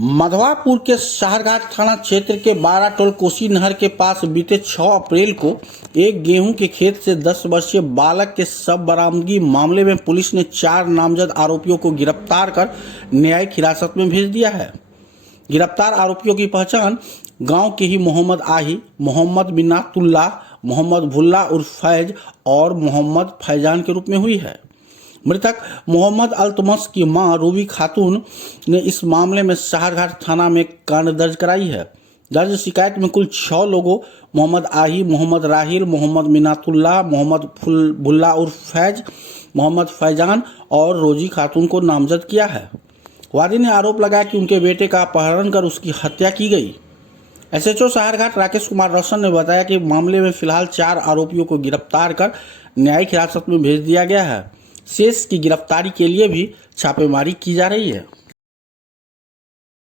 मधवापुर के शाहरघाट थाना क्षेत्र के 12 टोल कोसी नहर के पास बीते 6 अप्रैल को एक गेहूं के खेत से 10 वर्षीय बालक के शव बरामदगी मामले में पुलिस ने 4 नामजद आरोपियों को गिरफ्तार कर न्यायिक हिरासत में भेज दिया है। गिरफ्तार आरोपियों की पहचान गांव के ही मोहम्मद आही, मोहम्मद मिन्नातुल्लाह, मोहम्मद भुल्ला उर्फ फैज और मोहम्मद फैजान के रूप में हुई है। मृतक मोहम्मद अल्तमस की मां रूबी खातून ने इस मामले में शाहरघाट थाना में कांड दर्ज कराई है। दर्ज शिकायत में कुल 6 लोगों मोहम्मद आही, मोहम्मद राहिल, मोहम्मद मिन्नातुल्लाह, मोहम्मद भुल्ला उर्फ फैज, मोहम्मद फैजान और रोजी खातून को नामजद किया है। वादी ने आरोप लगाया कि उनके बेटे का अपहरण कर उसकी हत्या की गई। एसएचओ शाहरघाट राकेश कुमार रोशन ने बताया कि मामले में फिलहाल 4 आरोपियों को गिरफ्तार कर न्यायिक हिरासत में भेज दिया गया है। शेष की गिरफ्तारी के लिए भी छापेमारी की जा रही है।